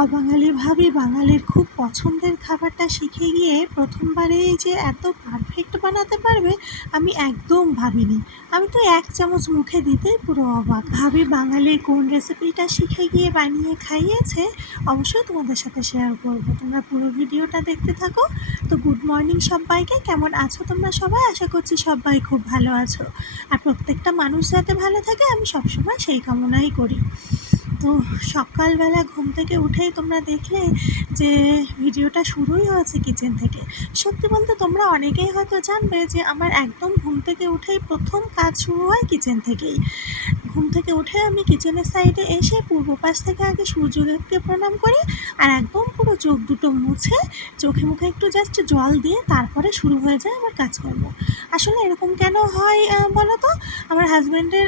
অবাঙালি ভাবি বাঙালির খুব পছন্দের খাবারটা শিখে গিয়ে প্রথমবারেই যে এত পারফেক্ট বানাতে পারবে আমি একদম ভাবিনি। আমি তো এক চামচ মুখে দিতেই পুরো অবাক। ভাবি বাঙালির কোন রেসিপিটা শিখে গিয়ে বানিয়ে খাইয়েছে অবশ্যই তোমাদের সাথে শেয়ার করব, তোমরা পুরো ভিডিওটা দেখতে থাকো। তো গুড মর্নিং সবাইকে, কেমন আছো তোমরা সবাই? আশা করছি সবাই খুব ভালো আছো, আর প্রত্যেকটা মানুষ যাতে ভালো থাকে আমি সবসময় সেই কামনাই করি। তো সকালবেলা ঘুম থেকে উঠেই তোমরা দেখলে যে ভিডিওটা শুরুই হয়েছে কিচেন থেকে। সত্যি বলতে তোমরা অনেকেই হয়তো জানবে যে আমার একদম ঘুম থেকে উঠেই প্রথম কাজ শুরু হয় কিচেন থেকেই। ঘুম থেকে উঠে আমি কিচেনের সাইডে এসে পূর্ব পাশ থেকে আগে সূর্যদেবকে প্রণাম করি, আর একদম পুরো চোখ দুটো মুছে চোখে মুখে একটু জাস্ট জল দিয়ে তারপরে শুরু হয়ে যায় আমার কাজকর্ম। আসলে এরকম কেন হয় বলো তো? আমার হাজব্যান্ডের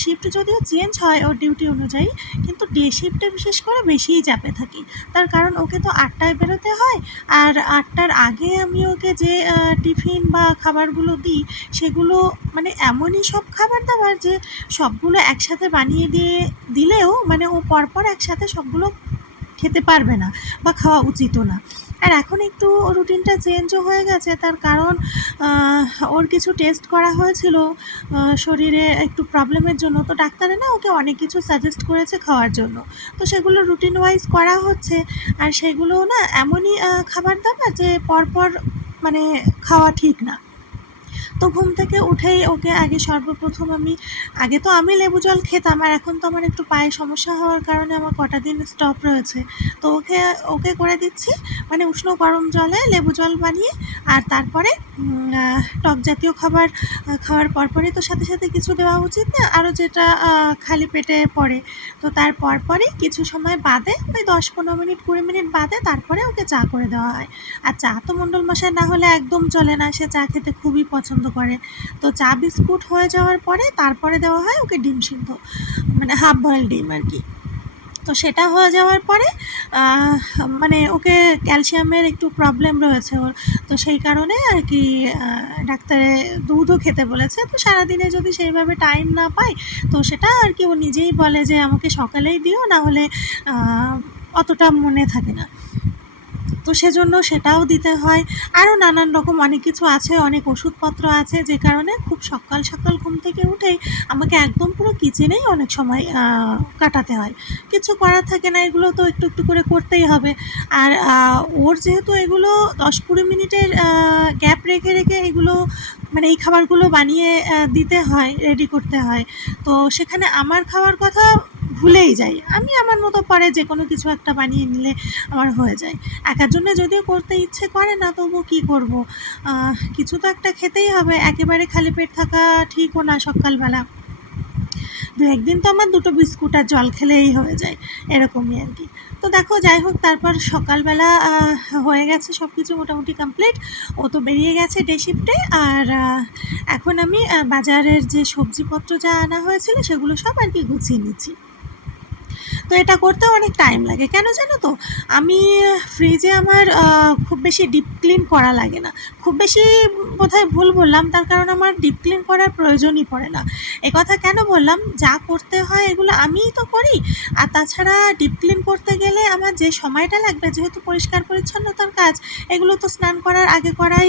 শিফট যদিও চেঞ্জ হয় ওর ডিউটি অনুযায়ী, কিন্তু ডে শিফটে বিশেষ করে বেশিই চাপে থাকি। তার কারণ ওকে তো 8টায় বেরোতে হয়, আর 8টার আগে আমি ওকে যে টিফিন বা খাবারগুলো দিই সেগুলো মানে এমনই সব খাবার দাবার যে সবগুলো একসাথে বানিয়ে দিলেও মানে ও পরপর একসাথে সবগুলো খেতে পারবে না বা খাওয়া উচিতও না। আর এখন একটু রুটিনটা চেঞ্জও হয়ে গেছে, তার কারণ ওর কিছু টেস্ট করা হয়েছিল শরীরে একটু প্রবলেমের জন্য। তো ডাক্তারে না ওকে অনেক কিছু সাজেস্ট করেছে খাওয়ার জন্য, তো সেগুলো রুটিন ওয়াইজ করা হচ্ছে। আর সেগুলো না এমনই খাবার দাবার যে পরপর মানে খাওয়া ঠিক না। তো ঘুম থেকে উঠেই ওকে আগে সর্বপ্রথম আগে তো আমি লেবু জল খেতাম, আর এখন তো আমার একটু পায়ে সমস্যা হওয়ার কারণে আমার কটা দিন স্টপ রয়েছে। তো ওকে করে দিচ্ছি মানে উষ্ণ গরম জলে লেবু জল বানিয়ে, আর তারপরে টক জাতীয় খাবার খাওয়ার পরপরই তো সাথে সাথে কিছু দেওয়া উচিত না, আরও যেটা খালি পেটে পড়ে। তো তার পরপরই কিছু সময় বাদে ওই 10-15 মিনিট 20 মিনিট বাদে তারপরে ওকে চা করে দেওয়া হয়। আর চা তো মণ্ডল মশাই না হলে একদম চলে না, সে চা খেতে খুবই পছন্দ করে। তো চা বিস্কুট হয়ে যাওয়ার পরে তারপরে দেওয়া হয় ওকে ডিম সিদ্ধ, মানে হাফ বয়েল ডিম আর কি। তো সেটা হয়ে যাওয়ার পরে মানে ওকে ক্যালসিয়ামের একটু প্রবলেম রয়েছে ওর, তো সেই কারণে আর কি ডাক্তারে দুধও খেতে বলেছে। তো সারাদিনে যদি সেইভাবে টাইম না পাই তো সেটা আর কি ও নিজেই বলে যে আমাকে সকালেই দিও, না হলে অতটা মনে থাকে না। তো সেজন্য সেটাও দিতে হয়। আরও নানান রকম অনেক কিছু আছে, অনেক ওষুধপত্র আছে, যে কারণে খুব সকাল সকাল ঘুম থেকে উঠেই আমাকে একদম পুরো কিচেনেই অনেক সময় কাটাতে হয়। কিছু করার থাকে না, এগুলো তো একটু একটু করে করতেই হবে। আর ওর যেহেতু এগুলো 10-20 মিনিটের গ্যাপ রেখে রেখে এগুলো মানে এই খাবারগুলো বানিয়ে দিতে হয়, রেডি করতে হয়, তো সেখানে আমার খাওয়ার কথা ভুলেই যাই। আমি আমার মতো পরে যে কোনো কিছু একটা বানিয়ে নিলে আমার হয়ে যায়। একার জন্য যদিও করতে ইচ্ছে করে না, তবু কী করব, কিছু তো একটা খেতেই হবে। একেবারে খালি পেট থাকা ঠিকও না সকালবেলা। 2-1 দিন তো আমার 2টো বিস্কুট আর জল খেলেই হয়ে যায়, এরকমই আর কি। তো দেখো যাই হোক, তারপর সকালবেলা হয়ে গেছে সব কিছু মোটামুটি কমপ্লিট। ও তো বেরিয়ে গেছে ডে শিফটে, আর এখন আমি বাজারের যে সবজিপত্র যা আনা হয়েছিল সেগুলো সব আর কি গুছিয়ে নিচ্ছি। তো এটা করতেও অনেক টাইম লাগে, কেন জানো তো? আমি ফ্রিজে আমার খুব বেশি ডিপ ক্লিন করা লাগে না। খুব বেশি বোধহয় ভুল বললাম, তার কারণ আমার ডিপ ক্লিন করার প্রয়োজনই পড়ে না। একথা কেন বললাম? যা করতে হয় এগুলো আমিই তো করি। আর তাছাড়া ডিপ ক্লিন করতে গেলে আমার যে সময়টা লাগবে, যেহেতু পরিষ্কার পরিচ্ছন্নতার কাজ, এগুলো তো স্নান করার আগে করাই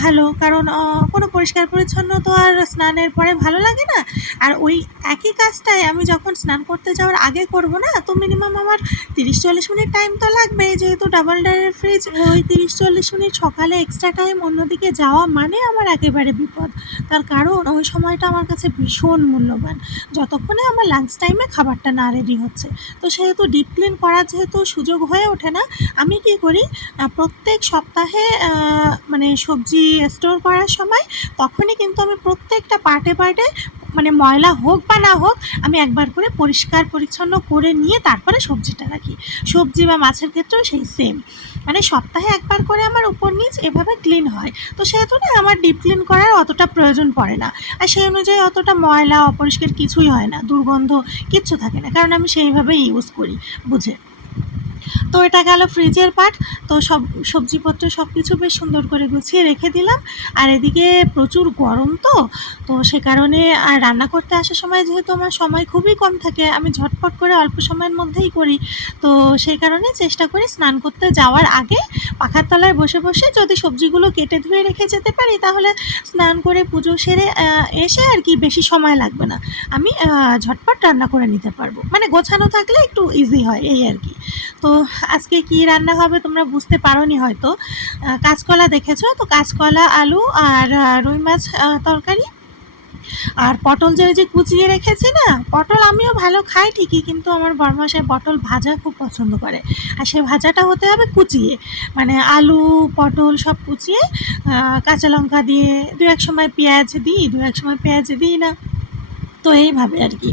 ভালো, কারণ কোনো পরিষ্কার পরিচ্ছন্ন তো আর স্নানের পরে ভালো লাগে না। আর ওই একই কাজটাই আমি যখন স্নান করতে যাওয়ার আগে করব না, তো মিনিমাম আমার 30-40 মিনিট টাইম তো লাগবেই, যেহেতু ডাবল ডোরের ফ্রিজ। ওই 30-40 মিনিট সকালে এক্সট্রা টাইম অন্যদিকে যাওয়া মানে আমার একেবারে বিপদ। তার কারণ ওই সময়টা আমার কাছে ভীষণ মূল্যবান, যতক্ষণে আমার লাঞ্চ টাইমে খাবারটা না রেডি হচ্ছে। তো সেহেতু ডিপ ক্লিন করার যেহেতু সুযোগ হয়ে ওঠে না, আমি কী করি, প্রত্যেক সপ্তাহে মানে সবজি স্টোর করার সময় তখনই কিন্তু আমি প্রত্যেকটা পার্টে পার্টে মানে ময়লা হোক বা না হোক আমি একবার করে পরিষ্কার পরিচ্ছন্ন করে নিয়ে তারপরে সবজিটা রাখি। সবজি বা মাছের ক্ষেত্রেও সেই সেম, মানে সপ্তাহে একবার করে আমার উপর নিচ এভাবে ক্লিন হয়। তো সেহেতু না আমার ডিপ ক্লিন করার অতটা প্রয়োজন পড়ে না, আর সেই অনুযায়ী অতটা ময়লা অপরিষ্কার কিছুই হয় না, দুর্গন্ধ কিচ্ছু থাকে না, কারণ আমি সেইভাবেই ইউজ করি বুঝে। তো এটা গেল ফ্রিজের পার্ট। তো সব সবজিপত্র সব কিছু বেশ সুন্দর করে গুছিয়ে রেখে দিলাম। আর এদিকে প্রচুর গরম তো, তো সে কারণে আর রান্না করতে আসার সময় যেহেতু আমার সময় খুবই কম থাকে, আমি ঝটপট করে অল্প সময়ের মধ্যেই করি। তো সেই কারণে চেষ্টা করি স্নান করতে যাওয়ার আগে পাখার তলায় বসে বসে যদি সবজিগুলো কেটে ধুয়ে রেখে যেতে পারি, তাহলে স্নান করে পুজো সেরে এসে আর কি বেশি সময় লাগবে না, আমি ঝটপট রান্না করে নিতে পারবো। মানে গোছানো থাকলে একটু ইজি হয় এই আর কি। তো আজকে কি রান্না হবে তোমরা বুঝতে পারোনি হয়তো। কাঁচকলা দেখেছো তো, কাঁচকলা, আলু আর রুই মাছ তরকারি। আর পটল যে ওই যে কুচিয়ে রেখেছি না, পটল আমিও ভালো খাই ঠিকই, কিন্তু আমার বরমশাই পটল ভাজা খুব পছন্দ করে। আর সে ভাজাটা হতে হবে কুচিয়ে, মানে আলু পটল সব কুচিয়ে কাঁচা লঙ্কা দিয়ে, দু এক সময় পেঁয়াজ দিই, দু এক সময় পেঁয়াজ দিই না, তো এইভাবে আর কি।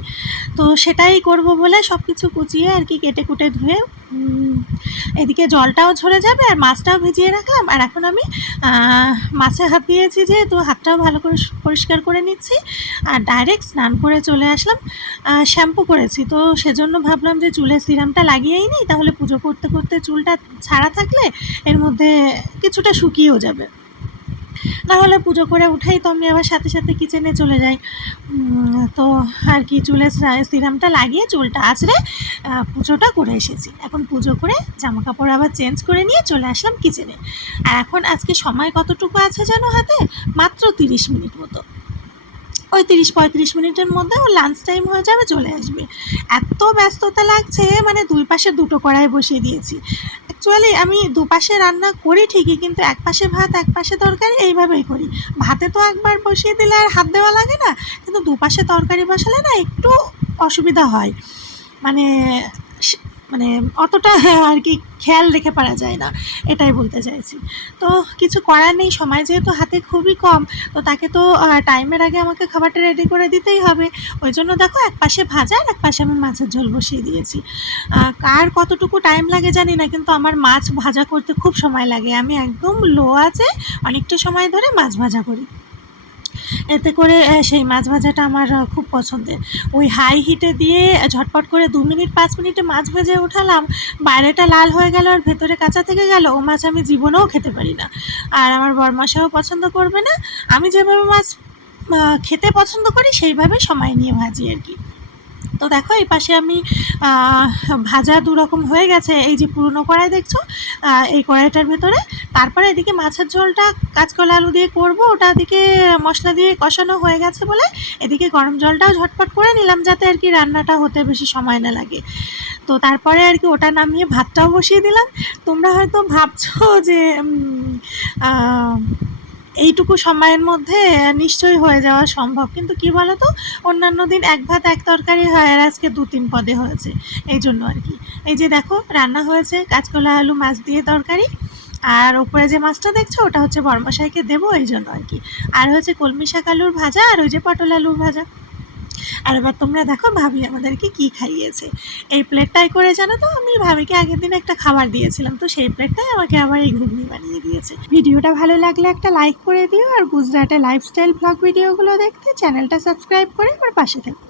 তো সেটাই করব বলে সব কিছু কুচিয়ে আর কি কেটে কুটে ধুয়ে এদিকে জলটাও ঝরে যাবে আর মাছটাও ভিজিয়ে রাখলাম। আর এখন আমি মাছে হাত দিয়েছি যেহেতু হাতটাও ভালো করে পরিষ্কার করে নিচ্ছি, আর ডাইরেক্ট স্নান করে চলে আসলাম। শ্যাম্পু করেছি তো সেজন্য ভাবলাম যে চুলের সিরামটা লাগিয়েই নিই, তাহলে পুজো করতে করতে চুলটা ছাড়া থাকলে এর মধ্যে কিছুটা শুকিয়েও যাবে। না হলে পুজো করে উঠেই তো আমি আবার সাথে সাথে কিচেনে চলে যাই। তো আর কি চুলের সিরামটা লাগিয়ে চুলটা আঁচড়ে পুজোটা করে এসেছি। এখন পুজো করে জামা কাপড় আবার চেঞ্জ করে নিয়ে চলে আসলাম কিচেনে। আর এখন আজকে সময় কতটুকু আছে জানো হাতে? মাত্র 30 মিনিট মতো। ওই 30-35 মিনিটের মধ্যে ও লাঞ্চ টাইম হয়ে যাবে, চলে আসবে। এত ব্যস্ততা লাগছে, মানে দুই পাশে দুটো কড়াই বসিয়ে দিয়েছি। অ্যাকচুয়ালি আমি দুপাশে রান্না করি ঠিকই, কিন্তু এক পাশে ভাত এক পাশে তরকারি এইভাবেই করি। ভাতে তো একবার বসিয়ে দিলে আর হাত দেওয়া লাগে না, কিন্তু দুপাশে তরকারি বসালে না একটু অসুবিধা হয়। মানে মানে অতটা আর কি খেয়াল রেখে পারা যায় না, এটাই বলতে চাইছি। তো কিছু করার নেই, সময় যেহেতু হাতে খুবই কম, তো তাকে তো টাইমের আগে আমাকে খাবারটা রেডি করে দিতেই হবে। ওই জন্য দেখো এক পাশে ভাজা আর এক পাশে আমি মাছের ঝোল বসিয়ে দিয়েছি। কার কতটুকু টাইম লাগে জানি না, কিন্তু আমার মাছ ভাজা করতে খুব সময় লাগে। আমি একদম লো আছে অনেকটা সময় ধরে মাছ ভাজা করি। এতে করে সেই মাছ ভাজাটা আমার খুব পছন্দের। ওই হাই হিটে দিয়ে ঝটপট করে 2 মিনিট 5 মিনিটে মাছ ভেজে উঠালাম, বাইরেটা লাল হয়ে গেল আর ভেতরে কাঁচা থেকে গেল, ও মাছ আমি জীবনেও খেতে পারি না। আর আমার বরমশাইও পছন্দ করবে না। আমি যেভাবে মাছ খেতে পছন্দ করি সেইভাবে সময় নিয়ে ভাজি আর কি। তো দেখো এই পাশে আমি ভাজা দুরকম হয়ে গেছে, এই যে পুরনো কড়াই দেখছো, এই কড়াইটার ভেতরে। তারপরে এদিকে মাছের ঝোলটা কাঁচকলা আলু দিয়ে করব, ওটা এদিকে মশলা দিয়ে কষানো হয়ে গেছে বলে এদিকে গরম জলটাও ঝটপট করে নিলাম, যাতে আর কি রান্নাটা হতে বেশি সময় না লাগে। তো তারপরে আর কি ওটা নামিয়ে ভাতটাও বসিয়ে দিলাম। তোমরা হয়তো ভাবছো যে এইটুকু সময়ের মধ্যে নিশ্চয়ই হয়ে যাওয়া সম্ভব, কিন্তু কি বলো তো, অন্যান্য দিন এক ভাত এক তরকারি হয়, আর আজকে 2-3 পদে হয়েছে, এই জন্য আর কি। এই যে দেখো রান্না হয়েছে কাঁচকলা আলু মাছ দিয়ে তরকারি, আর ওপরে যে মাছটা দেখছো ওটা হচ্ছে বরমশাইকে দেবো এই জন্য আর কি। আর হচ্ছে কলমি শাক আলুর ভাজা আর ওই যে পটল আলুর ভাজা। আর এবার তোমরা দেখো ভাবি আমাদেরকে কি খাইয়েছে। এই প্লেটটাই করে জানো তো, আমি ভাবিকে আগের দিন একটা খাবার দিয়েছিলাম, তো সেই প্লেটটাই আমাকে আবার এই ঘুগনি বানিয়ে দিয়েছে। ভিডিওটা ভালো লাগলে একটা লাইক করে দিও, আর গুজরাটের লাইফস্টাইল ব্লগ ভিডিওগুলো দেখতে চ্যানেলটা সাবস্ক্রাইব করে আমার পাশে থেকো।